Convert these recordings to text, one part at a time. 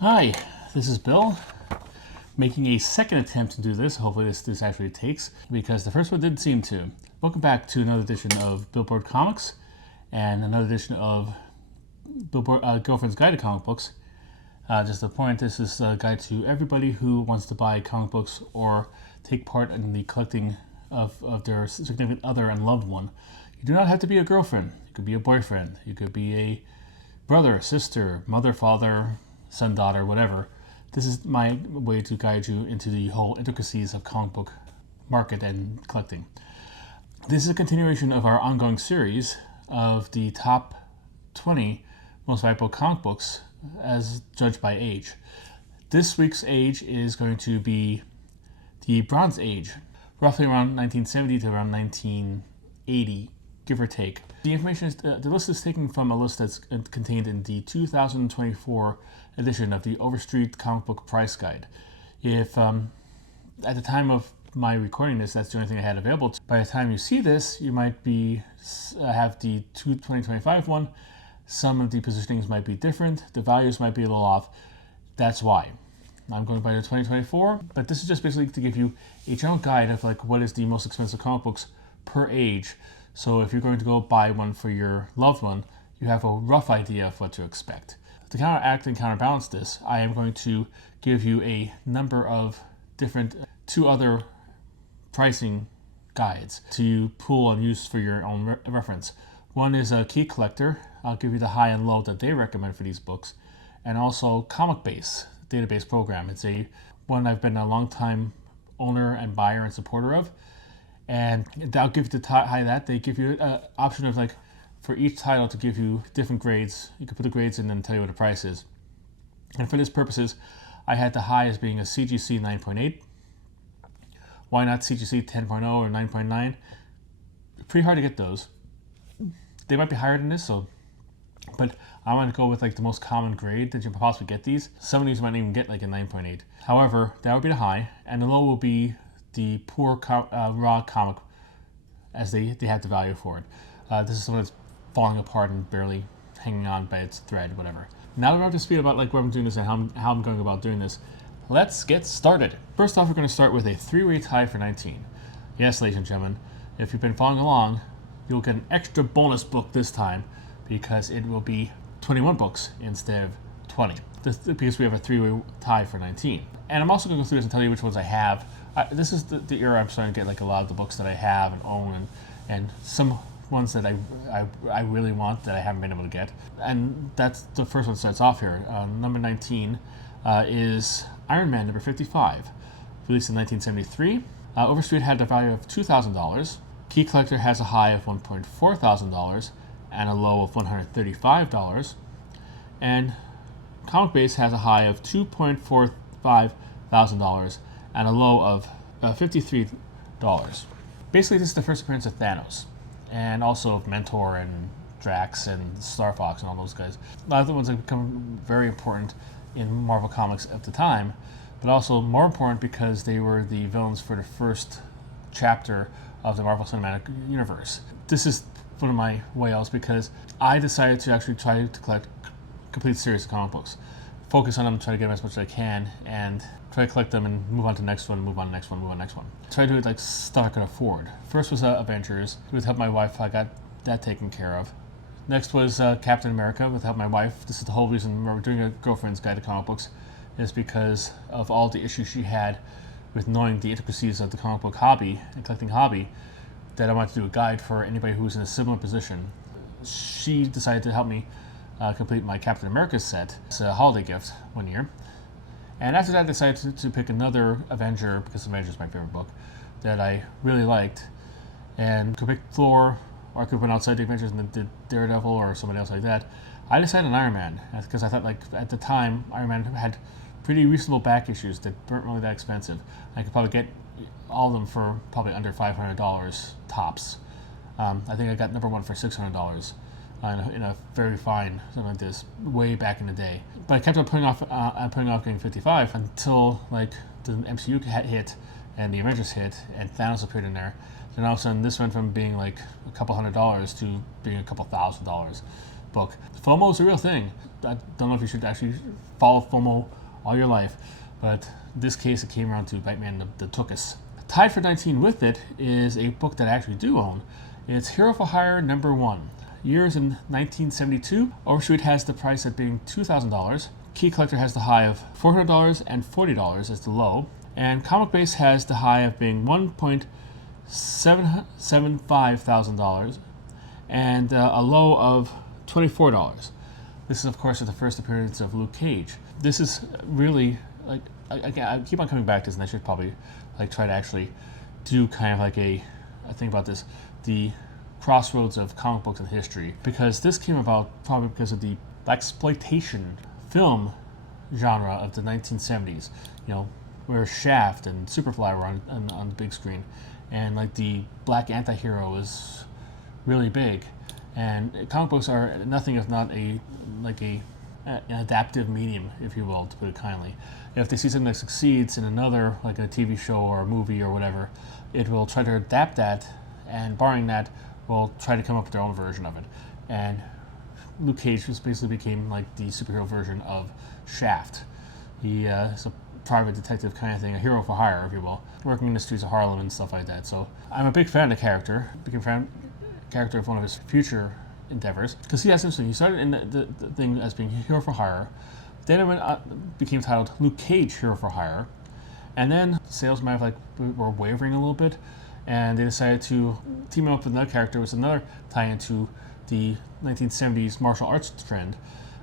Hi, this is Bill, making a second attempt to do this. Hopefully this actually takes, because the first one didn't seem to. Welcome back to another edition of Billboard Comics, and another edition of Billboard Girlfriend's Guide to Comic Books. Just a point, this is a guide to everybody who wants to buy comic books or take part in the collecting of their significant other and loved one. You do not have to be a girlfriend. You could be a boyfriend. You could be a brother, sister, mother, father, son, daughter, whatever. This is my way to guide you into the whole intricacies of comic book market and collecting. This is a continuation of our ongoing series of the top 20 most valuable comic books as judged by age. This week's age is going to be the Bronze Age, roughly around 1970 to around 1980, give or take. The information is, the list is taken from a list that's contained in the 2024 edition of the Overstreet Comic Book Price Guide. If at the time of my recording this, that's the only thing I had available. By the time you see this, you might be have the 2025 one. Some of the positionings might be different. The values might be a little off. That's why. I'm going by the 2024, but this is just basically to give you a general guide of like what is the most expensive comic books per age. So if you're going to go buy one for your loved one, you have a rough idea of what to expect. To counteract and counterbalance this, I am going to give you a number of different two other pricing guides to pull and use for your own reference. One is a Key Collector. I'll give you the high and low that they recommend for these books, and also Comic Base database program. It's a one I've been a long time owner and buyer and supporter of, and I'll give you the high that they give you an option of like for each title to give you different grades. You can put the grades in and tell you what the price is. And for this purposes, I had the high as being a CGC 9.8. Why not CGC 10.0 or 9.9? Pretty hard to get those. They might be higher than this, but I want to go with like the most common grade that you can possibly get these. Some of these might even get like a 9.8. However, that would be the high, and the low will be the poor raw comic, as they have the value for it. This is something that's falling apart and barely hanging on by its thread, whatever. Now that we're up to speed about like where I'm doing this and how I'm going about doing this, let's get started. First off, we're going to start with a three-way tie for 19. Yes, ladies and gentlemen, if you've been following along, you'll get an extra bonus book this time because it will be 21 books instead of 20. Because we have a three-way tie for 19. And I'm also going to go through this and tell you which ones I have. This is the era I'm starting to get like a lot of the books that I have and own, and some ones that I really want that I haven't been able to get. And that's the first one starts off here. Number 19 is Iron Man number 55, released in 1973. Overstreet had a value of $2,000. Key Collector has a high of $1.4 thousand and a low of $135. And Comic Base has a high of $2.45 thousand and a low of $53. Basically, this is the first appearance of Thanos, and also of Mentor and Drax and Star Fox and all those guys. A lot of the ones have become very important in Marvel Comics at the time, but also more important because they were the villains for the first chapter of the Marvel Cinematic Universe. This is one of my whales because I decided to actually try to collect complete series of comic books. Focus on them, try to get them as much as I can, and try to collect them and move on to the next one, move on to the next one, move on to the next one. Try to do it like stuff I could afford. First was Avengers. With help my wife, I got that taken care of. Next was Captain America. With help my wife. This is the whole reason we're doing a Girlfriend's Guide to Comic Books, is because of all the issues she had with knowing the intricacies of the comic book hobby and collecting hobby, that I wanted to do a guide for anybody who's in a similar position. She decided to help me complete my Captain America set. It's a holiday gift one year. And after that, I decided to pick another Avenger, because Avenger is my favorite book, that I really liked. And could pick Thor, or I could put Outside the Avengers and then did Daredevil or somebody else like that. I decided on Iron Man, because I thought like at the time, Iron Man had pretty reasonable back issues that weren't really that expensive. I could probably get all of them for probably under $500 tops. I think I got number one for $600. In a very fine something like this way back in the day. But I kept on putting off getting 55 until like the MCU hit and the Avengers hit and Thanos appeared in there. Then all of a sudden this went from being like a couple $100s to being a couple $1,000. book. FOMO is a real thing. I don't know if you should actually follow FOMO all your life, but in this case it came around to bite me in the tuchus. Tied for 19 with it is a book that I actually do own. It's Hero for Hire #1. Years in 1972. Overstreet has the price at being $2,000. Key Collector has the high of $400 and $40 as the low. And Comic Base has the high of being $1,775,000 and a low of $24. This is, of course, the first appearance of Luke Cage. This is really, like, I keep on coming back to this, and I should probably try to actually do kind of like I think about this, the crossroads of comic books and history, because this came about probably because of the blaxploitation film genre of the 1970s. Where Shaft and Superfly were on the big screen, and like the black anti-hero was really big. And comic books are nothing if not an adaptive medium, if you will, to put it kindly. If they see something that succeeds in another, like a TV show or a movie or whatever, it will try to adapt that, and barring that, will try to come up with their own version of it. And Luke Cage just basically became like the superhero version of Shaft. He is a private detective kind of thing, a hero for hire, if you will, working in the streets of Harlem and stuff like that. So I'm a big fan of the character. Became a fan character of one of his future endeavors, because that's interesting. He started in the thing as being hero for hire, then it became titled Luke Cage Hero for Hire, and then sales might have were wavering a little bit, and they decided to team up with another character, which was another tie-in to the 1970s martial arts trend.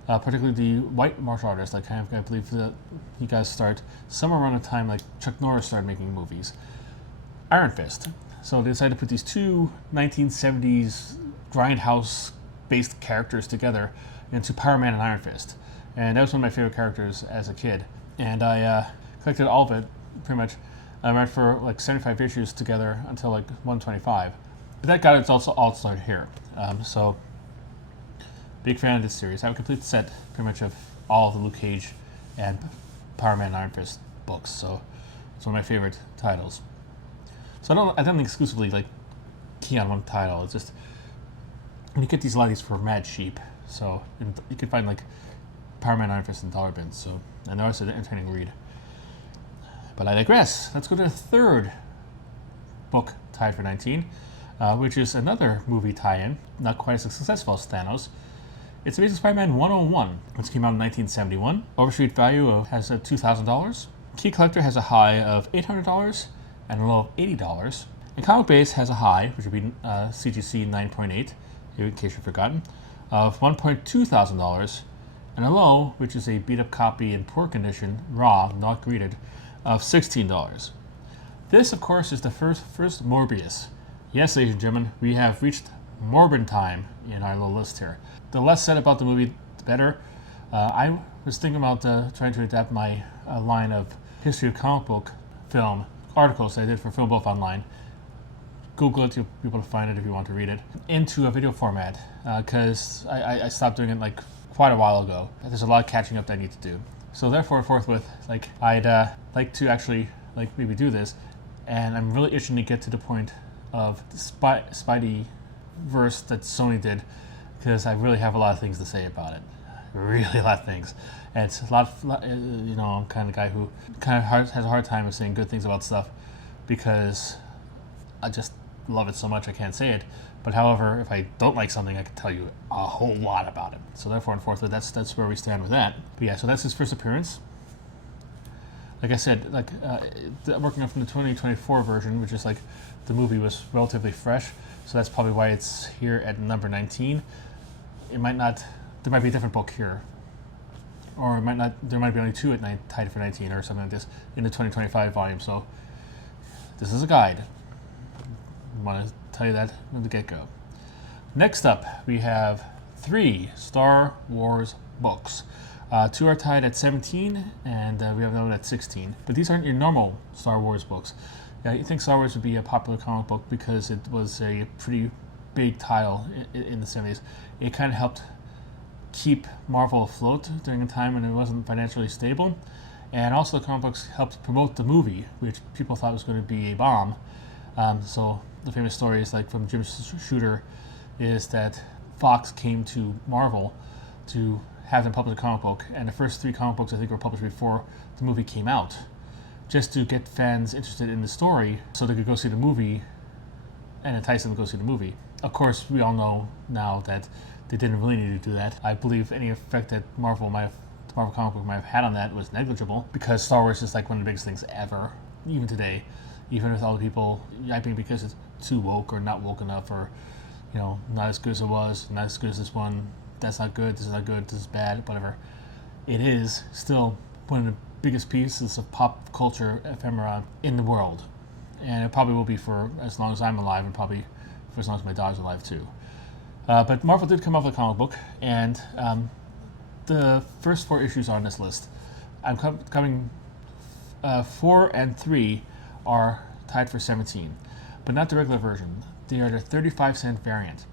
Particularly the white martial artists, I believe that you guys start somewhere around the time like Chuck Norris started making movies. Iron Fist. So they decided to put these two 1970s grindhouse-based characters together into Power Man and Iron Fist. And that was one of my favorite characters as a kid. And I collected all of it, pretty much. I ran for 75 issues together until 125. But that got its all started here. So big fan of this series. I have a complete set, pretty much, of all of the Luke Cage and Power Man and Iron Fist books. So it's one of my favorite titles. So I don't exclusively key on one title. It's just you get a lot of these for mad cheap. So you can find Power Man and Iron Fist in dollar bins. So and they're also an entertaining read. But I digress. Let's go to the third book tied for 19, which is another movie tie-in, not quite as successful as Thanos. It's Amazing Spider-Man 101, which came out in 1971. Overstreet value has $2,000. Key Collector has a high of $800 and a low of $80. And Comic Base has a high, which would be CGC 9.8, in case you've forgotten, of $1,200, and a low, which is a beat-up copy in poor condition, raw, not greeted, of $16. This, of course, is the first Morbius. Yes, ladies and gentlemen, we have reached Morbin time in our little list here. The less said about the movie, the better. I was thinking about trying to adapt my line of history of comic book film articles that I did for Film Buff Online. Google it, you'll be able to find it if you want to read it, into a video format, because I stopped doing it quite a while ago. There's a lot of catching up that I need to do. So therefore, forthwith, I'd like to actually maybe do this, and I'm really itching to get to the point of the Spidey verse that Sony did, because I really have a lot of things to say about it. Really a lot of things. And it's a lot, I'm kind of the guy who has a hard time of saying good things about stuff, because I just love it so much I can't say it. But however, if I don't like something, I can tell you a whole lot about it. So therefore and forthwith, that's where we stand with that. But yeah, so that's his first appearance. Like I said, working on from the 2024 version, which is the movie was relatively fresh, so that's probably why it's here at number 19. It might not, there might be a different book here, or it might not, there might be only two tied for 19 or something like this in the 2025 volume. So this is a guide. I want to tell you that from the get-go. Next up, we have 3 Star Wars books. 2 are tied at 17, and we have another one at 16. But these aren't your normal Star Wars books. You think Star Wars would be a popular comic book because it was a pretty big title in the 70s. It kind of helped keep Marvel afloat during a time when it wasn't financially stable. And also the comic books helped promote the movie, which people thought was going to be a bomb. So the famous story is from Jim Shooter is that Fox came to Marvel to have them publish a comic book, and the first 3 comic books I think were published before the movie came out, just to get fans interested in the story so they could go see the movie and entice them to go see the movie. Of course, we all know now that they didn't really need to do that. I believe any effect that the Marvel comic book might have had on that was negligible, because Star Wars is like one of the biggest things ever, even today, even with all the people yiping because it's too woke or not woke enough, or not as good as it was, not as good as this one. That's not good. This is not good. This is bad. Whatever. It is still one of the biggest pieces of pop culture ephemera in the world, and it probably will be for as long as I'm alive, and probably for as long as my dog's alive too. But Marvel did come up with a comic book, and the first 4 issues on this list. I'm coming 4 and 3 are tied for 17, but not the regular version. They are the 35-cent variant.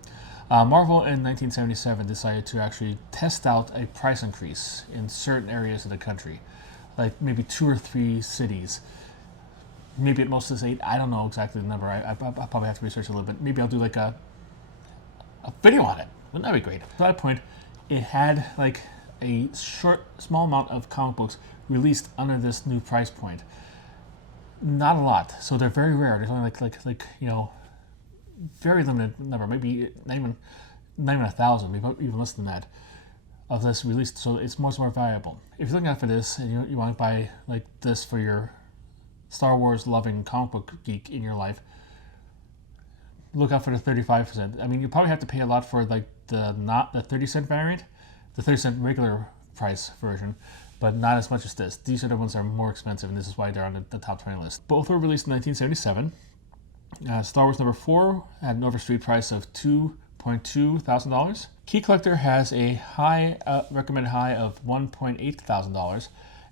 Marvel in 1977 decided to actually test out a price increase in certain areas of the country, like maybe 2 or 3 cities. Maybe at most it's 8. I don't know exactly the number. I probably have to research a little bit. Maybe I'll do like a video on it. Wouldn't that be great? At that point, it had like a small amount of comic books released under this new price point. Not a lot, so they're very rare. There's only like very limited number, maybe not even 1,000, maybe even less than that, of this released. So it's much more valuable. If you're looking out for this and you want to buy like this for your Star Wars loving comic book geek in your life, look out for the 35%. I mean, you probably have to pay a lot for like not the 30-cent variant, the 30-cent regular price version, but not as much as this. These are the ones that are more expensive, and this is why they're on the top 20 list. Both were released in 1977. Star Wars number 4 had an overstreet price of $2.2 thousand. Key Collector has a high recommended high of $1.8 thousand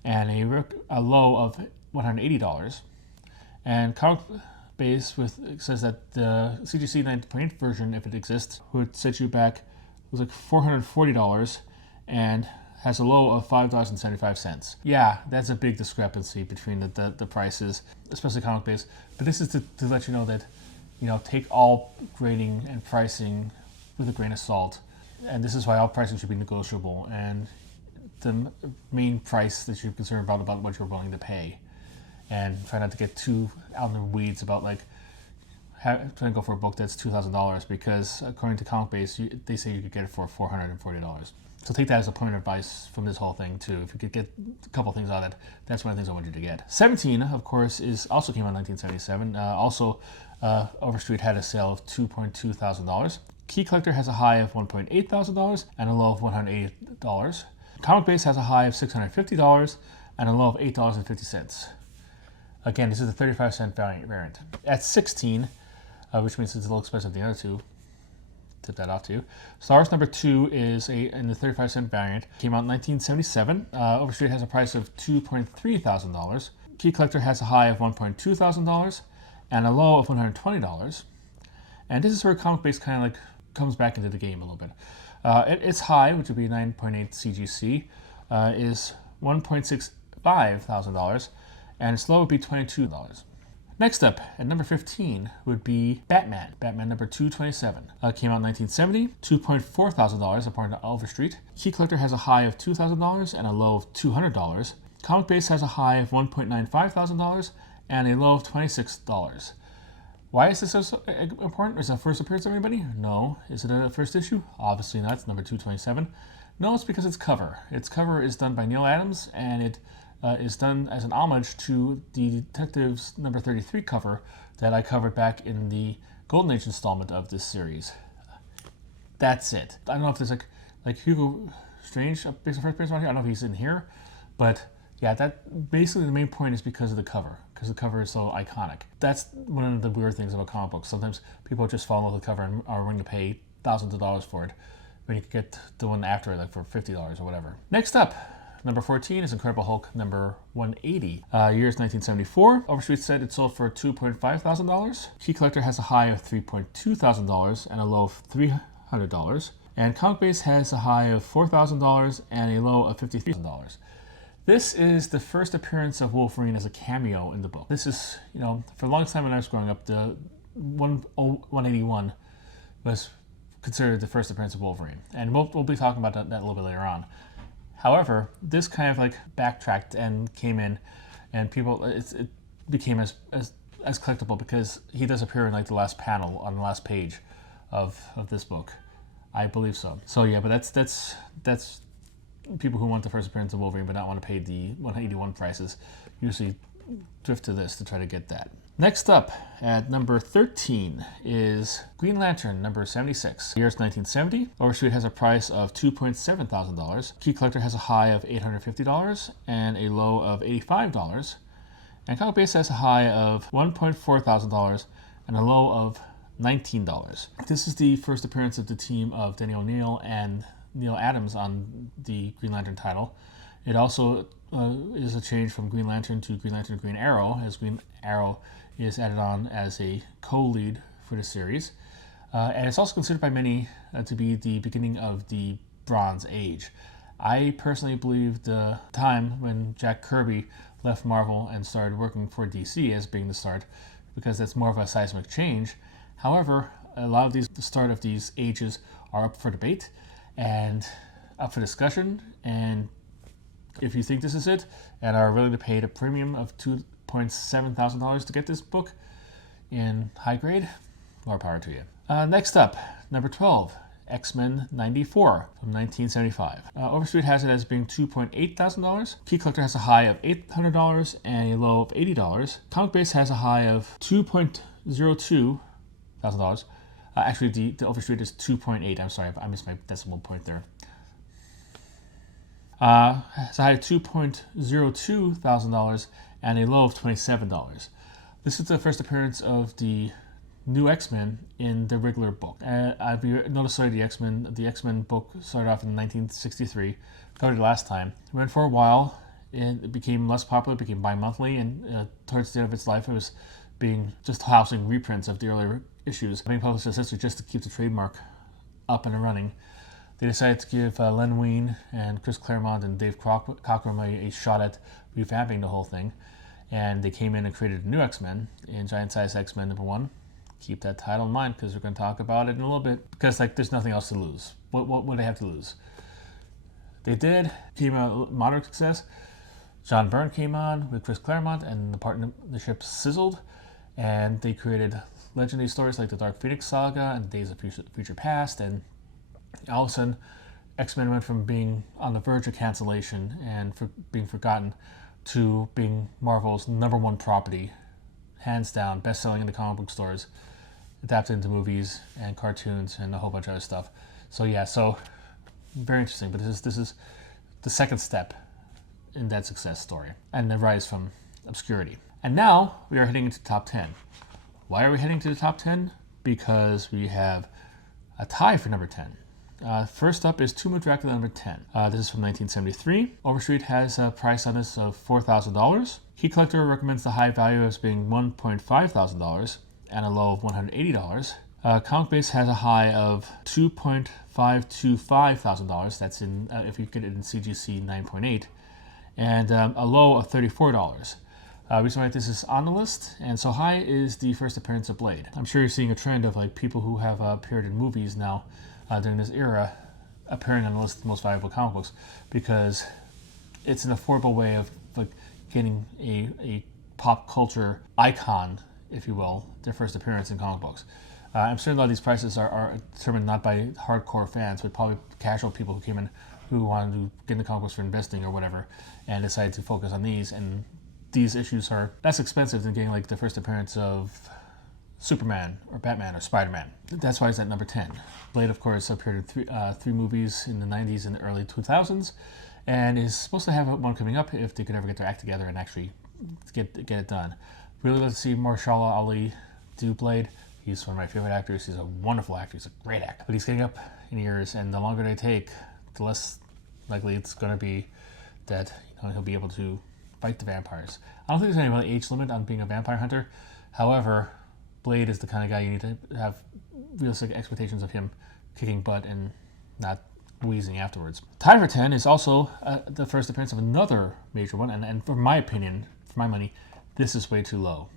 and a low of $180. And Comic Base says that the CGC 9.8 version, if it exists, would set you back, it was like $440 and has a low of $5.75. Yeah, that's a big discrepancy between the prices, especially Comic Base. But this is to let you know that, take all grading and pricing with a grain of salt. And this is why all pricing should be negotiable, and the main price that you're concerned about what you're willing to pay. And try not to get too out in the weeds about trying to go for a book that's $2,000, because according to Comic Base, they say you could get it for $440. So take that as a point of advice from this whole thing too. If you could get a couple things out of it, that's one of the things I want you to get. 17, of course, also came out in 1977. Overstreet had a sale of $2.2 thousand. Key Collector has a high of $1.8 thousand and a low of $180. Comic Base has a high of $650 and a low of $8.50. Again, this is the 35-cent variant. At 16, which means it's a little expensive than the other two. Tip that off to you. Star Wars number 2 is in the 35-cent variant. Came out in 1977. Overstreet has a price of $2.3 thousand. Key Collector has a high of $1.2 thousand and a low of $120. And this is where Comic Base kind of comes back into the game a little bit. Its high, which would be 9.8 CGC, is $1.65 thousand, and its low would be $22. Next up, at number 15, would be Batman. Batman number 227. Came out in 1970, $2.4 thousand according to Overstreet. Key Collector has a high of $2,000 and a low of $200. Comic Base has a high of $1.95 thousand and a low of $26. Why is this so important? Is it a first appearance of anybody? No. Is it a first issue? Obviously not. It's number 227. No, it's because its cover. Its cover is done by Neil Adams, and it is done as an homage to the Detectives number 33 cover that I covered back in the Golden Age installment of this series. That's it. I don't know if there's like Hugo Strange makes a first appearance around here. I don't know if he's in here, but yeah, that basically the main point is because of the cover, because the cover is so iconic. That's one of the weird things about comic books. Sometimes people just fall in love with the cover and are willing to pay thousands of dollars for it, when you could get the one after it for $50 or whatever. Next up, number 14 is Incredible Hulk number 180. Year's 1974. Overstreet said it sold for $2.5 thousand. Key Collector has a high of $3.2 thousand and a low of $300. And Comic Base has a high of $4,000 and a low of $50,000. This is the first appearance of Wolverine as a cameo in the book. This is, for a long time when I was growing up, the 181 was considered the first appearance of Wolverine. And we'll be talking about that a little bit later on. However, this kind of like backtracked and came in, and people, it became as collectible because he does appear in like the last panel on the last page of this book. I believe so. So yeah, but that's people who want the first appearance of Wolverine but not want to pay the 181 prices usually drift to this to try to get that. Next up at number 13 is Green Lantern number 76. The year is 1970. Overstreet has a price of $2.7 thousand. Key Collector has a high of $850 and a low of $85. And Comic Base has a high of $1.4 thousand and a low of $19. This is the first appearance of the team of Denny O'Neil and Neil Adams on the Green Lantern title. It also is a change from Green Lantern to Green Lantern Green Arrow, as Green Arrow is added on as a co-lead for the series. And it's also considered by many to be the beginning of the Bronze Age. I personally believe the time when Jack Kirby left Marvel and started working for DC as being the start, because that's more of a seismic change. However, a lot of the start of these ages are up for debate and up for discussion, and if you think this is it and are willing to pay the premium of $2.7 thousand to get this book in high grade, more power to you. Next up, number 12, X-Men 94 from 1975. Overstreet has it as being $2.8 thousand. Key Collector has a high of $800 and a low of $80. Comic Base has a high of $2.02 thousand. Actually, the Overstreet is 2.8. I'm sorry, I missed my decimal point there. Has a high of $2.02 thousand and a low of $27. This is the first appearance of the new X-Men in the regular book. If you notice, the X-Men book started off in 1963, covered it last time. It went for a while, and it became less popular, it became bi-monthly, and towards the end of its life, it was being just housing reprints of the earlier issues, being published essentially just to keep the trademark up and running. They decided to give Len Wein and Chris Claremont and Dave Cockrum a shot at revamping the whole thing, and they came in and created a new X-Men in Giant Size X-Men number 1. Keep that title in mind because we're going to talk about it in a little bit, because there's nothing else to lose. What would they have to lose? They did. Became a moderate success. John Byrne came on with Chris Claremont, and the partnership sizzled, and they created legendary stories like the Dark Phoenix Saga and Days of Future Past, and all of a sudden, X-Men went from being on the verge of cancellation and being forgotten to being Marvel's number 1 property, hands down, best-selling in the comic book stores, adapted into movies and cartoons and a whole bunch of other stuff. So yeah, very interesting. But this is the second step in that success story and the rise from obscurity. And now we are heading into the top 10. Why are we heading to the top 10? Because we have a tie for number 10. First up is Tomb of Dracula number 10. This is from 1973. Overstreet has a price on this of $4,000. Key Collector recommends the high value as being $1.5 thousand and a low of $180. Comic Base has a high of $2.525 thousand. That's in if you get it in CGC 9.8, and a low of $34. Reason why this is on the list and so high is the first appearance of Blade. I'm sure you're seeing a trend of like people who have appeared in movies now during this era appearing on the list of the most valuable comic books, because it's an affordable way of like getting a pop culture icon, if you will, their first appearance in comic books. I'm certain a lot of these prices are determined not by hardcore fans, but probably casual people who came in who wanted to get into comic books for investing or whatever, and decided to focus on these. And these issues are less expensive than getting like the first appearance of Superman or Batman or Spider-Man. That's why it's at number 10. Blade, of course, appeared in three movies in the 90s and the early 2000s, and is supposed to have one coming up if they could ever get their act together and actually get it done. Really love to see Mahershala Ali do Blade. He's one of my favorite actors. He's a wonderful actor. He's a great actor. But he's getting up in years, and the longer they take, the less likely it's going to be that he'll be able to fight the vampires. I don't think there's any really age limit on being a vampire hunter. However, Blade is the kind of guy you need to have realistic expectations of him kicking butt and not wheezing afterwards. Tied for 10 is also the first appearance of another major one, and for my opinion, for my money, this is way too low.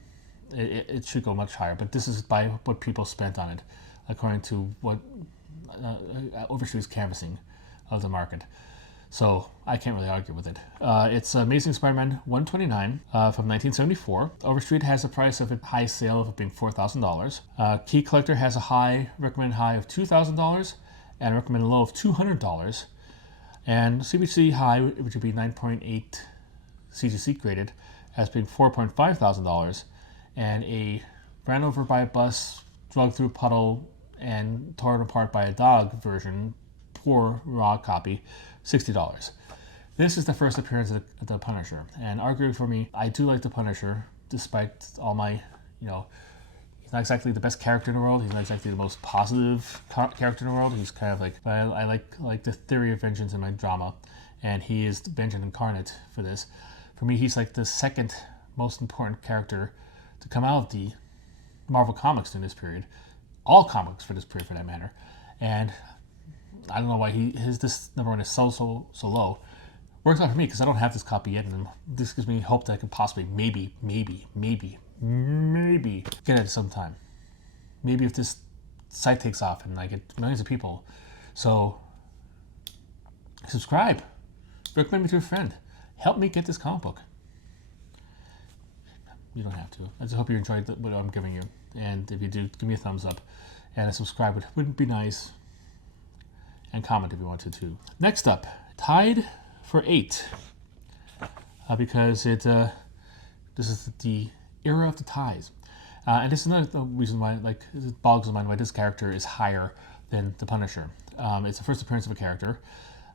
It should go much higher, but this is by what people spent on it, according to what Overstreet's canvassing of the market. So I can't really argue with it. It's Amazing Spider-Man 129 from 1974. Overstreet has a price of a high sale of it being $4,000. Key Collector has a recommended high of $2,000 and a recommended low of $200. And CBC high, which would be 9.8 CGC graded, as being $4,500, and a ran over by a bus, drugged through a puddle, and torn apart by a dog version, poor raw copy, $60. This is the first appearance of the Punisher, and arguably for me, I do like the Punisher, despite all my, he's not exactly the best character in the world. He's not exactly the most positive character in the world. He's kind of like, I like the theory of vengeance in my drama, and he is the vengeance incarnate for this. For me, he's like the second most important character to come out of the Marvel comics in this period, all comics for this period for that matter, and I don't know why this number one is so low. Works out for me because I don't have this copy yet, and this gives me hope that I can possibly maybe get it sometime. Maybe if this site takes off and I get millions of people. So subscribe, recommend me to a friend, help me get this comic book. You don't have to. I just hope you enjoyed what I'm giving you, and if you do, give me a thumbs up and a subscribe. It would be nice. And comment if you wanted to. Next up, Tied for 8, because this is the era of the ties, and this is another reason why it boggles the mind why this character is higher than the Punisher. It's the first appearance of a character,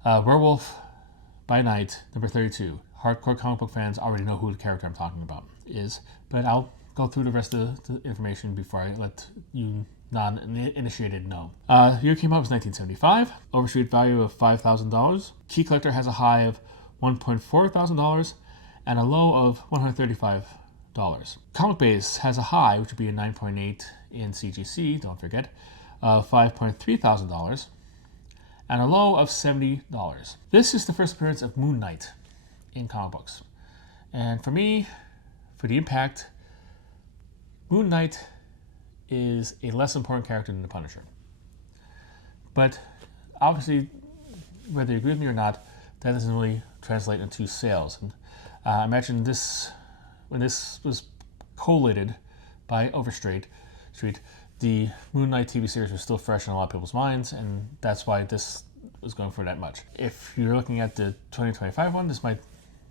Werewolf by Night, number 32. Hardcore comic book fans already know who the character I'm talking about is, but I'll go through the rest of the information before I let you non-initiated no. Year came out was 1975. Overstreet value of $5,000. Key Collector has a high of $1,400 and a low of $135. Comic Base has a high, which would be a 9.8 in CGC, don't forget, of $5,300 and a low of $70. This is the first appearance of Moon Knight in comic books. And for me, for the impact, Moon Knight is a less important character than the Punisher. But obviously, whether you agree with me or not, that doesn't really translate into sales. And I imagine when this was collated by Overstreet, the Moon Knight TV series was still fresh in a lot of people's minds, and that's why this was going for that much. If you're looking at the 2025 one, this might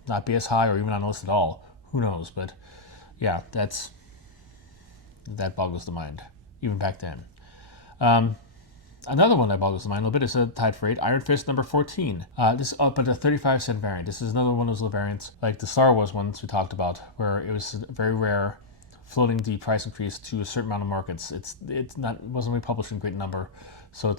not be as high or even on the list at all. Who knows? But yeah, that boggles the mind, even back then. Another one that boggles the mind a little bit is Tied for 8, Iron Fist number 14. This is up at a 35-cent variant. This is another one of those little variants, like the Star Wars ones we talked about, where it was very rare, floating the price increase to a certain amount of markets. It wasn't really published in a great number, so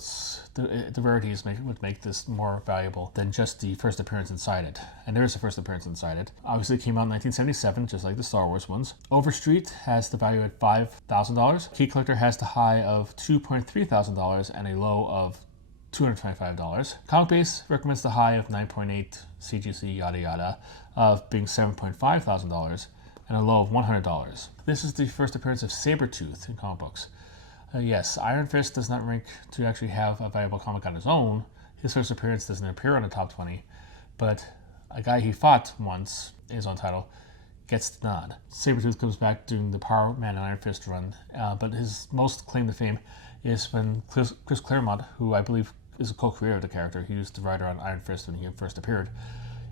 the rarities would make this more valuable than just the first appearance inside it. And there is a first appearance inside it. Obviously, it came out in 1977, just like the Star Wars ones. Overstreet has the value at $5,000. Key Collector has the high of $2,300 and a low of $225. Comic Base recommends the high of 9.8 CGC yada yada of being $7,500 and a low of $100. This is the first appearance of Sabretooth in comic books. Yes, Iron Fist does not rank to actually have a valuable comic on his own. His first appearance doesn't appear on the top 20, but a guy he fought once in his own title gets the nod. Sabretooth comes back during the Power Man and Iron Fist run, but his most claim to fame is when Chris Claremont, who I believe is a co-creator of the character, he was the writer on Iron Fist when he first appeared,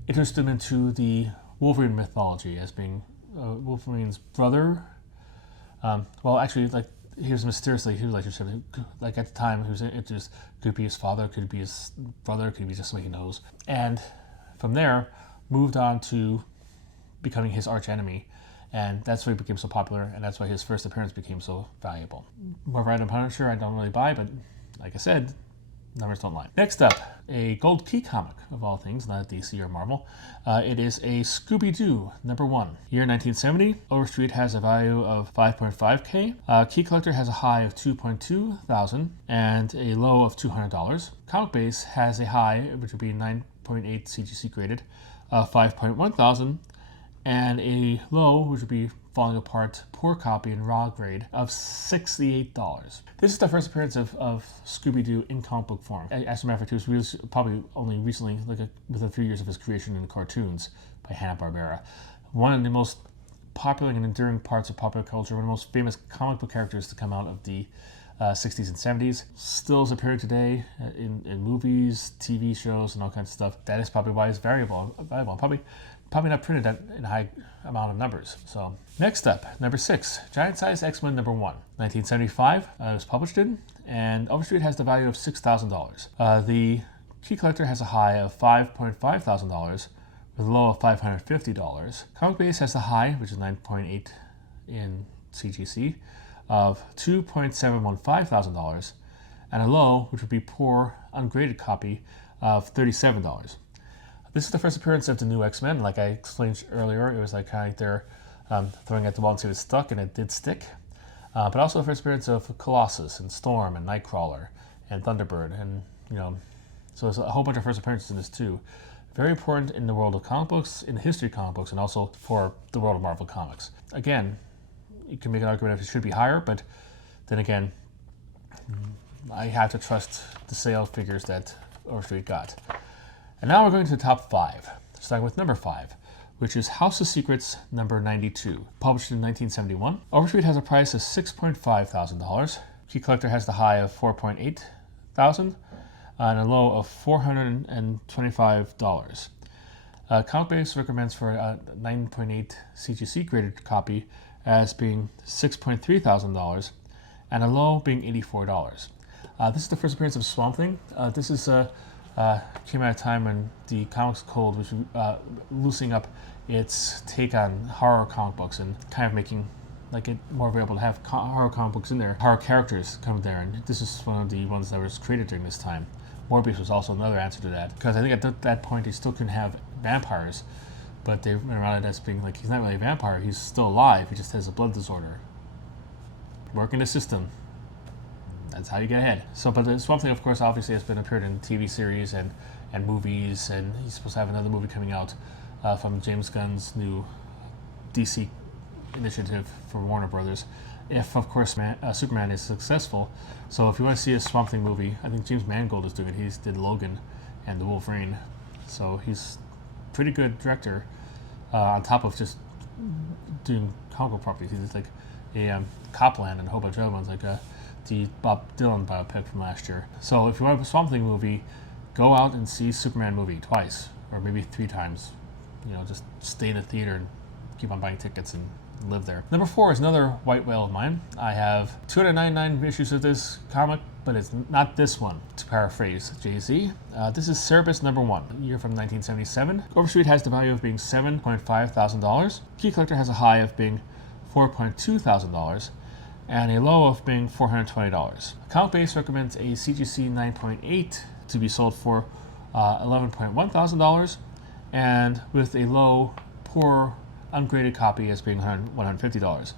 introduced him into the Wolverine mythology as being Wolverine's brother. He was mysteriously his relationship. Like at the time, he was introduced. Could be his father, could be his brother, could be just somebody he knows. And from there, moved on to becoming his arch enemy, and that's why he became so popular, and that's why his first appearance became so valuable. More Random Punisher, I don't really buy, but like I said, numbers don't lie. Next up, a Gold Key comic, of all things, not DC or Marvel. It is a Scooby-Doo, number 1. Year 1970. Overstreet has a value of 5.5K. Key Collector has a high of 2,200 and a low of $200. Comic Base has a high, which would be 9.8 CGC graded, of 5.1 thousand, and a low, which would be falling apart, poor copy, and raw grade of $68. This is the first appearance of Scooby-Doo in comic book form. As a matter of fact, he was probably only recently, within a few years of his creation in cartoons by Hanna-Barbera. One of the most popular and enduring parts of popular culture, one of the most famous comic book characters to come out of the 60s and 70s, still is appearing today in movies, TV shows, and all kinds of stuff. That is probably why it's valuable. Probably not printed in a high amount of numbers. So next up, number 6, Giant Size X-Men number 1, 1975. It was published in, and Overstreet has the value of $6,000. The Key Collector has a high of $5.5 thousand with a low of $550. Comic Base has the high, which is 9.8 in CGC, of $2.715 thousand, and a low, which would be poor, ungraded copy, of $37. This is the first appearance of the new X-Men. Like I explained earlier, it was like kind of they're throwing at the wall and see if it stuck, and it did stick. But also the first appearance of Colossus and Storm and Nightcrawler and Thunderbird, and so there's a whole bunch of first appearances in this too. Very important in the world of comic books, in the history of comic books, and also for the world of Marvel Comics. Again, you can make an argument if it should be higher, but then again, I have to trust the sales figures that Overstreet got. And now we're going to the top 5, starting with number 5, which is House of Secrets number 92, published in 1971. Overstreet has a price of $6.5 thousand. Key Collector has the high of $4.8 thousand and a low of $425. Comic Base recommends for a 9.8 CGC graded copy as being $6.3 thousand and a low being $84. This is the first appearance of Swamp Thing. This is came at a time when the comics cold was loosening up its take on horror comic books and kind of making it more available to have horror comic books in there, horror characters come there, and this is one of the ones that was created during this time. Morbius was also another answer to that, because I think at that point they still couldn't have vampires, but they went around it as being like, he's not really a vampire, he's still alive, he just has a blood disorder. Work in the system. That's how you get ahead. So, but the Swamp Thing, of course, obviously has been appeared in TV series and movies, and he's supposed to have another movie coming out from James Gunn's new DC initiative for Warner Brothers, if, of course, Superman is successful. So if you want to see a Swamp Thing movie, I think James Mangold is doing it. He did Logan and the Wolverine. So he's a pretty good director, on top of just doing comic book properties. He did like a Copland and a whole bunch of other ones, like the Bob Dylan biopic from last year. So if you want a Swamp Thing movie, go out and see Superman movie twice, or maybe 3 times. Just stay in the theater and keep on buying tickets and live there. Number 4 is another white whale of mine. I have 299 issues of this comic, but it's not this one, to paraphrase Jay-Z. This is Cerebus number 1, year from 1977. Overstreet has the value of being $7.5 thousand. Key Collector has a high of being $4.2 thousand and a low of being $420. Comic Base recommends a CGC 9.8 to be sold for $11.1 thousand, and with a low, poor, ungraded copy as being $150.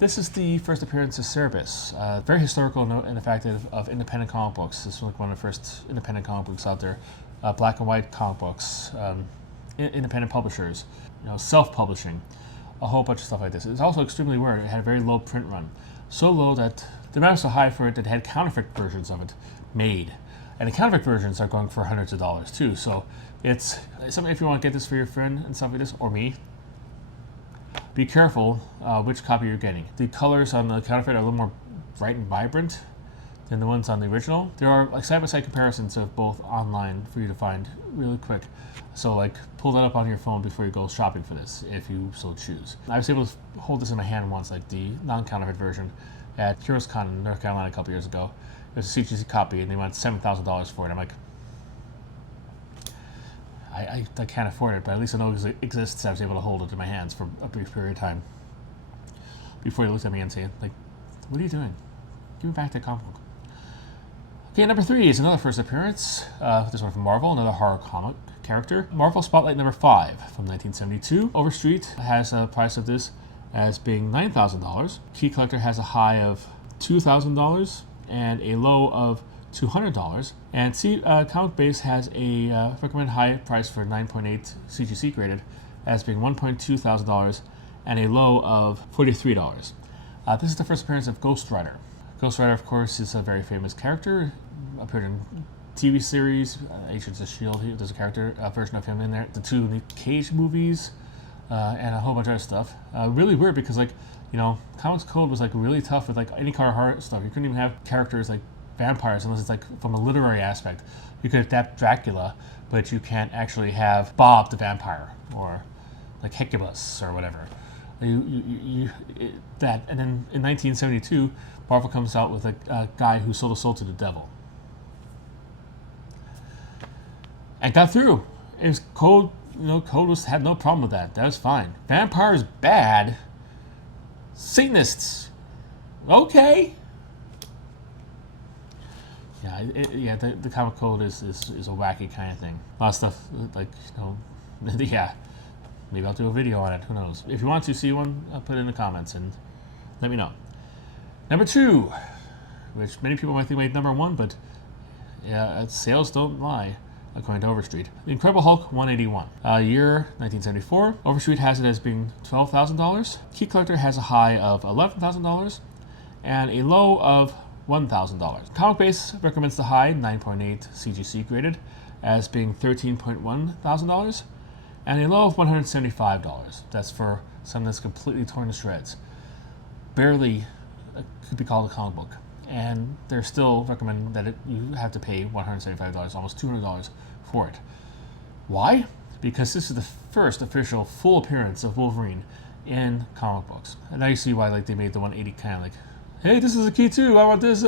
This is the first appearance of Cerebus. Very historical note in the fact of independent comic books. This was like one of the first independent comic books out there. Black and white comic books, independent publishers, self-publishing, a whole bunch of stuff like this. It's also extremely rare. It had a very low print run. So low that the amount was so high for it that it had counterfeit versions of it made. And the counterfeit versions are going for hundreds of dollars too. So it's something, if you want to get this for your friend and stuff like this, or me, be careful which copy you're getting. The colors on the counterfeit are a little more bright and vibrant than the ones on the original. There are side-by-side comparisons of both online for you to find really quick. So pull that up on your phone before you go shopping for this, if you so choose. I was able to hold this in my hand once, like the non-counterfeit version, at HeroesCon in North Carolina a couple years ago. It was a CGC copy, and they wanted $7,000 for it. I'm like, I can't afford it, but at least I know it exists. I was able to hold it in my hands for a brief period of time before he looked at me and said, what are you doing? Give me back that comic book. Okay, number 3 is another first appearance. This one from Marvel, another horror comic character. Marvel Spotlight number 5 from 1972. Overstreet has a price of this as being $9,000. Key Collector has a high of $2,000 and a low of $200. And Comic Base has a recommended high price for 9.8 CGC graded as being $1.2 thousand and a low of $43. This is the first appearance of Ghost Rider. Ghost Rider, of course, is a very famous character. Appeared in TV series, Agents of S.H.I.E.L.D. There's a version of him in there. The two Nick Cage movies, and a whole bunch of other stuff. Really weird because, like, you know, Comics Code was like really tough with like any kind of horror stuff. You couldn't even have characters like vampires unless it's like from a literary aspect. You could adapt Dracula, but you can't actually have Bob the vampire or like Hecubus or whatever. That, and then in 1972, Marvel comes out with a guy who sold a soul to the devil. And got through. It was Code, Code had no problem with that. That was fine. Vampires bad. Satanists, okay. Yeah, the Comic Code is a wacky kind of thing. A lot of stuff like yeah. Maybe I'll do a video on it. Who knows? If you want to see one, I'll put it in the comments and let me know. Number 2, which many people might think made number 1, but yeah, sales don't lie, according to Overstreet. The Incredible Hulk 181. Year 1974. Overstreet has it as being $12,000. Key Collector has a high of $11,000 and a low of $1,000. Comic Base recommends the high, 9.8 CGC graded, as being $13.1 thousand and a low of $175. That's for something that's completely torn to shreds. Barely could be called a comic book. And they're still recommend that you have to pay $175, almost $200 for it. Why? Because this is the first official full appearance of Wolverine in comic books. And now you see why they made the 180 kind of like, hey, this is a key too, I want this,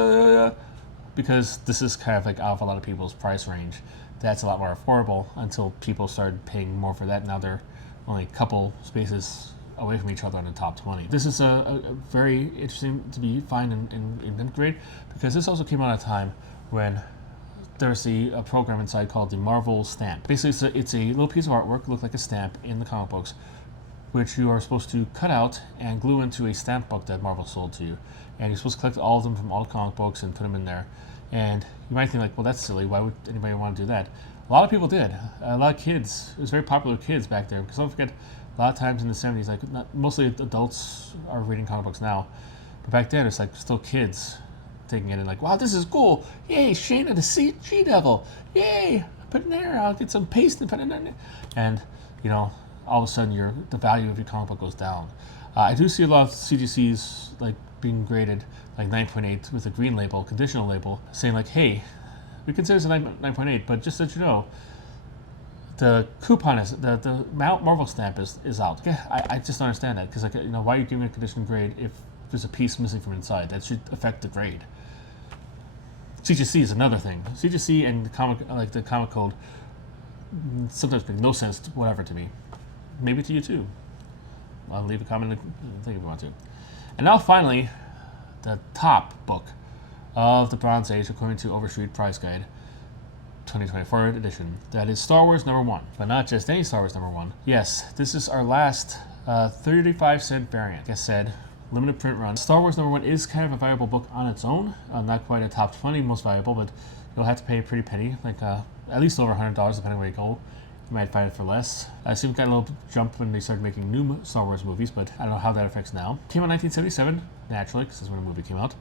because this is kind of like out of a lot of people's price range. That's a lot more affordable until people started paying more for that. Now they're only a couple spaces away from each other in the top 20. This is a very interesting to be find in grade, because this also came out at a time when there's a program inside called the Marvel Stamp. Basically, it's a little piece of artwork, looked like a stamp in the comic books, which you are supposed to cut out and glue into a stamp book that Marvel sold to you. And you're supposed to collect all of them from all comic books and put them in there. And you might think like, well, that's silly. Why would anybody want to do that? A lot of people did. A lot of kids. It was very popular with kids back there. Because don't forget, a lot of times in the 70s, like mostly adults are reading comic books now, but back then it's like still kids taking it and like, wow, this is cool. Yay, Shayna the She-Devil. Yay, put it in there. I'll get some paste and put it in there. And all of a sudden the value of your comic book goes down. I do see a lot of CGCs like being graded like 9.8 with a green label, conditional label, saying like, hey, we consider this a 9.8, but just so you know, the coupon is the Marvel stamp is out. Yeah, I just don't understand that, because why are you giving a conditional grade if there's a piece missing from inside? That should affect the grade. CGC is another thing. CGC and the comic code sometimes make no sense whatever to me. Maybe to you too. I'll leave a comment if you want to. And now finally, the top book of the Bronze Age according to Overstreet Price Guide 2024 edition. That is Star Wars #1, but not just any Star Wars #1. Yes, this is our last 35-cent variant. Like I said, limited print run. Star Wars #1 is kind of a valuable book on its own. Not quite a top 20 most valuable, but you'll have to pay a pretty penny, like at least over $100 depending where you go. You might find it for less. I assume it got a little jump when they started making new Star Wars movies, but I don't know how that affects now. Came out in 1977, naturally, because that's when the movie came out.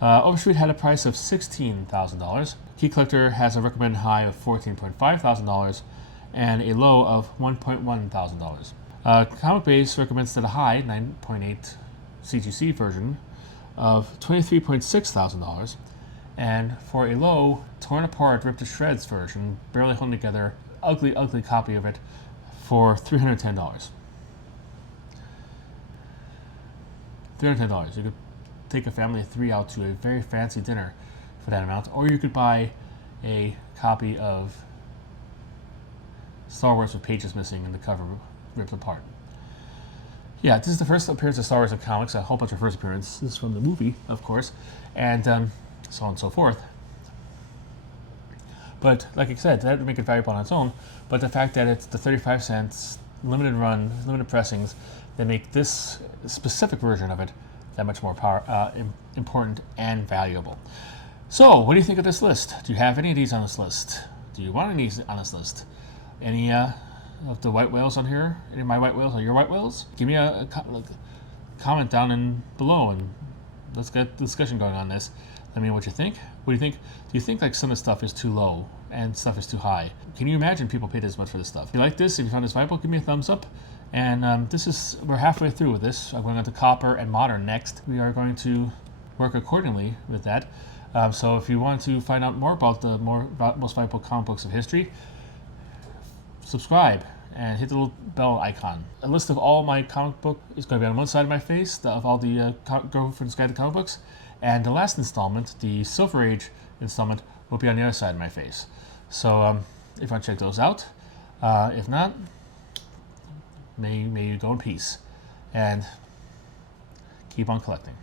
Overstreet had a price of $16,000. Key Collector has a recommended high of $14.5 thousand and a low of $1.1 thousand. Comic Base recommends that a high 9.8 CGC version of $23.6 thousand, and for a low, torn apart, ripped to shreds version, barely holding together, ugly copy of it for $310. $310. You could take a family of 3 out to a very fancy dinner for that amount, or you could buy a copy of Star Wars with pages missing and the cover ripped apart. Yeah, this is the first appearance of Star Wars in comics, a whole bunch of first appearances from the movie, of course, and so on and so forth. But like I said, that would make it valuable on its own, but the fact that it's the 35 cents, limited run, limited pressings, that make this specific version of it that much more important and valuable. So, what do you think of this list? Do you have any of these on this list? Do you want any on this list? Any of the white whales on here? Any of my white whales or your white whales? Give me a comment down in below and let's get the discussion going on this. Let me know what you think. What do you think? Do you think like some of the stuff is too low and stuff is too high? Can you imagine people paid this much for this stuff? If you like this, if you found this valuable, give me a thumbs up. And we're halfway through with this. I'm going on to copper and modern next. We are going to work accordingly with that. So if you want to find out more about the most valuable comic books of history, subscribe and hit the little bell icon. A list of all my comic book is going to be on one side of my face, of all the Girlfriend's Guide to Comic Books, and the last installment, the Silver Age installment, will be on the other side of my face. So if you want to check those out, if not, may you go in peace and keep on collecting.